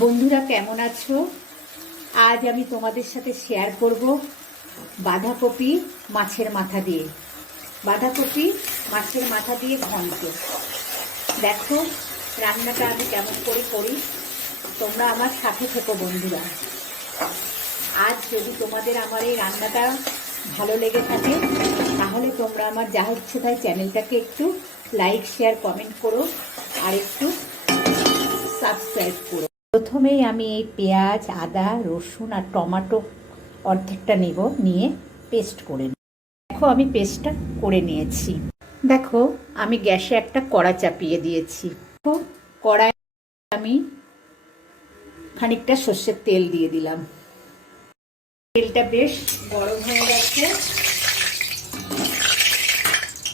বন্ধুরা, কেমন আছো? আজ আমি তোমাদের সাথে শেয়ার করব বাঁধাকপি মাছের মাথা দিয়ে। বাঁধাকপি মাছের মাথা দিয়ে ঘন্ট। দেখো, রান্নাটা আমি কেমন করে করি? তোমরা আমার সাথে থেকো বন্ধুরা। আজ যদি তোমাদের আমার এই রান্নাটা ভালো লেগে থাকে, তাহলে তোমরা আমার যা হচ্ছে তাই চ্যানেলটাকে একটু লাইক শেয়ার কমেন্ট করো আর একটু সাবস্ক্রাইব করো। প্রথমেই আমি এই পেঁয়াজ, আদা, রসুন আর টমেটো অর্ধেকটা নেব, নিয়ে পেস্ট করে নেব। দেখো, আমি পেস্টটা করে নিয়েছি। দেখো, আমি গ্যাসে একটা কড়া চাপিয়ে দিয়েছি। দেখো কড়ায় আমি খানিকটা সর্ষের তেল দিয়ে দিলাম। তেলটা বেশ গরম হয়ে গেছে।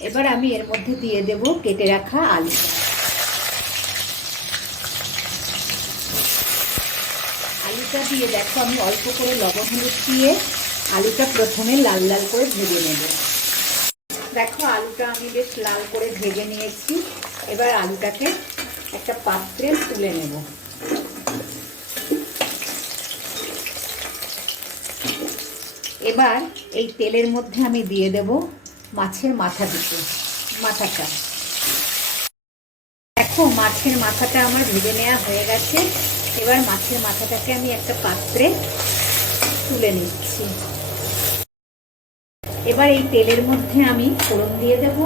এবার আমি এর মধ্যে দিয়ে দেব কেটে রাখা আলুটা। আলুটা দিয়ে দেখো, আমি অল্প করে লবণ হলুদ দিয়ে আলুটা প্রথমে লাল লাল করে ভেজে নেব। দেখো, আলুটা আমি বেশ লাল করে ভেজে নিয়েছি। এবার আলুটাকে একটা পাত্রে তুলে নেব। এবার এই তেলের মধ্যে আমি দিয়ে দেব মাছের মাথা দুটো, মাথাটা। দেখো, মাছের মাথাটা আমার ভেজে নেওয়া হয়ে গেছে। এবার মাছের মাথাটাকে আমি একটা পাত্রে তুলে নিচ্ছি। এবার এই তেলের মধ্যে আমি ফোড়ন দিয়ে দেব।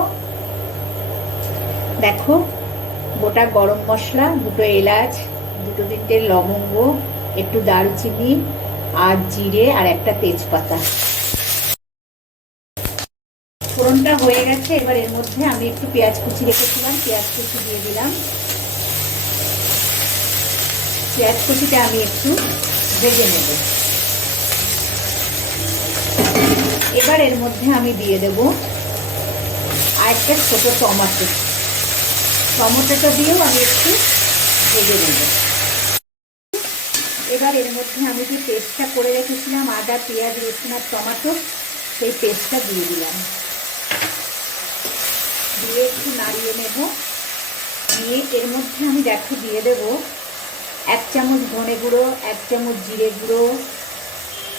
দেখো, গোটা গরম মশলা, দুটো এলাচ, দুটো তিনটে লবঙ্গ, একটু দারুচিনি, আর জিরে, আর একটা তেজপাতা। ফোড়নটা হয়ে গেছে, এবার এর মধ্যে আমি একটু পেঁয়াজ কুচি রেখেছিলাম, পেঁয়াজ কুচি দিয়ে দিলাম। পেঁয়াজ কুচিটা আমি একটু ভেজে নেব। এবার এর মধ্যে আমি দিয়ে দেব আর একটা ছোটো টমাটো। টমেটোটা দিয়েও আমি একটু ভেজে নেব। এবার এর মধ্যে আমি যে পেস্টটা করে রেখেছিলাম, আদা, পেঁয়াজ, রসুন আর টমাটো, সেই পেস্টটা দিয়ে দিলাম। দিয়ে একটু নাড়িয়ে নেব। নিয়ে এর মধ্যে আমি দেখো দিয়ে দেবো এক চামচ ধনে গুঁড়ো, এক চামচ জিরে গুঁড়ো,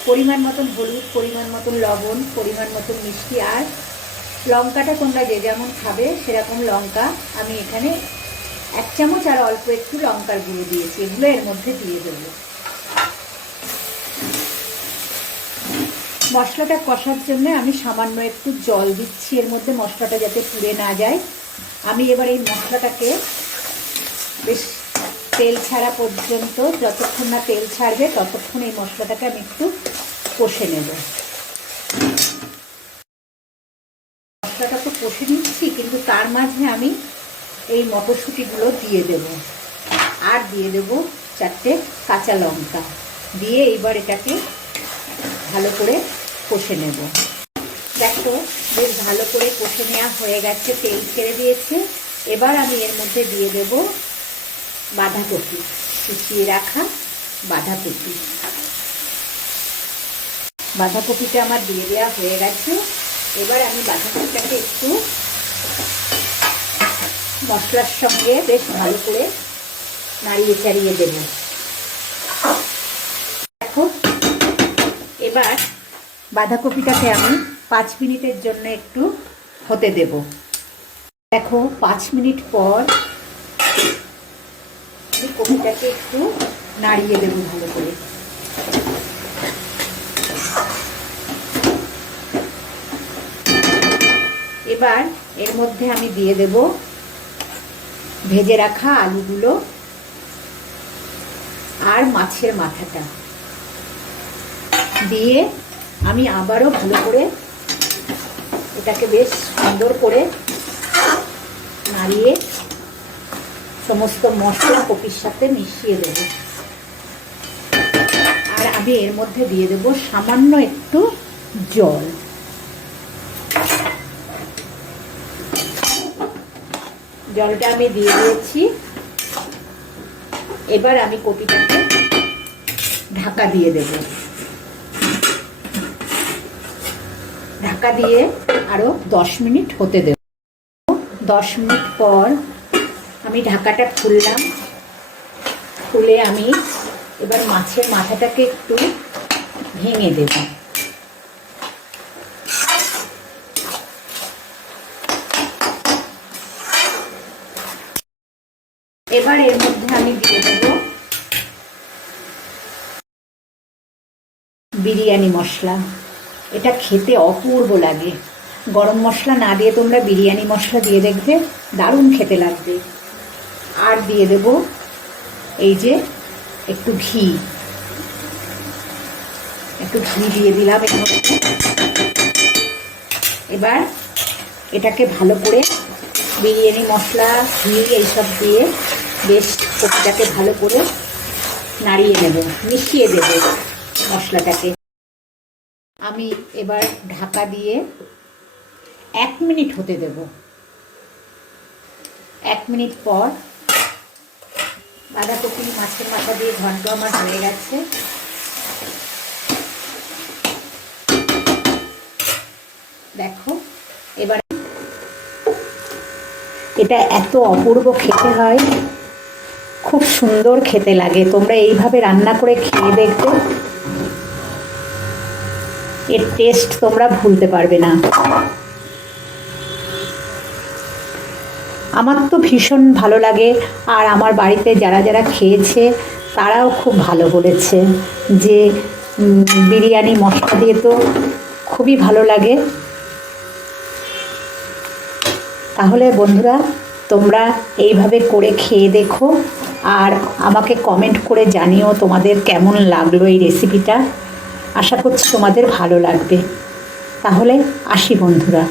পরিমাণ মতন হলুদ, পরিমাণ মতন লবণ, পরিমাণ মতন মিষ্টি আর লঙ্কাটা তোমরা যে যেমন খাবে সেরকম লঙ্কা আমি এখানে এক চামচ আর অল্প একটু লঙ্কার গুঁড়ো দিয়েছি। এগুলো এর মধ্যে দিয়ে দেবো। মশলাটা কষার জন্য আমি সামান্য একটু জল দিচ্ছি। এর মধ্যে মশলাটা যাতে পুড়ে না যায়। আমি এবার এই মশলাটাকে বেশ তেল ছাড়া পর্যন্ত যতক্ষণ না তেল ছাড়বে ততক্ষণ এই মশলাটাকে আমি একটু কষে নেব। মশলাটা তো কষে নিচ্ছি, কিন্তু তার মাঝে আমি এই মটরশুঁটিগুলো দিয়ে দেব। আর দিয়ে দেব চারটে কাঁচা লঙ্কা। দিয়ে এইবার এটাকে ভালো করে কষে নেব। দেখো, বেশ ভালো করে কষে নেওয়া হয়ে গেছে, তেল ছেড়ে দিয়েছে। এবার আমি এর মধ্যে দিয়ে দেব বাঁধাকপি কুচিয়ে রাখা বাঁধাকপি। বাঁধাকপিটা আমার দিয়ে দেওয়া হয়ে গেছে। এবার আমি বাঁধাকপিটাকে একটু মশলার সঙ্গে বেশ ভালো করে নাড়িয়ে চাড়িয়ে দেব। দেখো, এবার বাঁধাকপিটাকে আমি পাঁচ মিনিটের জন্য একটু হতে দেব। দেখো, পাঁচ মিনিট পর কপিটাকে একটু নাড়িয়ে দেবো ভালো করে। এবার এর মধ্যে আমি দিয়ে দেব ভেজে রাখা আলুগুলো আর মাছের মাথাটা। দিয়ে আমি আবারও ভালো করে এটাকে বেশ সুন্দর করে নাড়িয়ে সমস্ত মশলা কপির সাথে মিশিয়ে দেব। আর আমি এর মধ্যে দিয়ে দেব সামান্য একটু জল। জলটা আমি দিয়ে দিয়েছি। এবার আমি কপিটাকে ঢাকা দিয়ে দেব। ঢাকা দিয়ে আরও দশ মিনিট হতে দেব। দশ মিনিট পর আমি ঢাকাটা খুললাম। খুলে আমি এবার মাছের মাথাটাকে একটু ভেঙে দেব। এবার এর মধ্যে আমি দিয়ে দেব বিরিয়ানি মশলা। এটা খেতে অপূর্ব লাগে। গরম মশলা না দিয়ে তোমরা বিরিয়ানি মশলা দিয়ে দেখবে, দারুণ খেতে লাগবে। আর দিয়ে দেব এই যে একটু ঘি। একটু ঘি দিয়ে দিলাম। এবার এটাকে ভালো করে বিরিয়ানি, মশলা, ঘি এইসব দিয়ে বেশ কপিটাকে ভালো করে নাড়িয়ে নেব, মিশিয়ে দেব মশলাটাকে। আমি এবার ঢাকা দিয়ে এক মিনিট হতে দেব। এক মিনিট পর বাঁধাকপি, মাছের মাথা দিয়ে ঘন্ট আমার হয়ে গেছে। দেখো, এবার এটা এত অপূর্ব খেতে হয়। খুব সুন্দর খেতে লাগে। তোমরা এইভাবে রান্না করে খেয়ে দেখবে। এর টেস্ট তোমরা ভুলতে পারবে না। আমার তো ভীষণ ভালো লাগে। আর আমার বাড়িতে যারা যারা খেয়েছে, তারাও খুব ভালো বলেছে যে বিরিয়ানি, মশলা দিয়ে তো খুবই ভালো লাগে। তাহলে বন্ধুরা, তোমরা এইভাবে করে খেয়ে দেখো আর আমাকে কমেন্ট করে জানিও তোমাদের কেমন লাগল এই রেসিপিটা আশা করছি তোমাদের ভালো লাগবে। তাহলে আসি বন্ধুরা।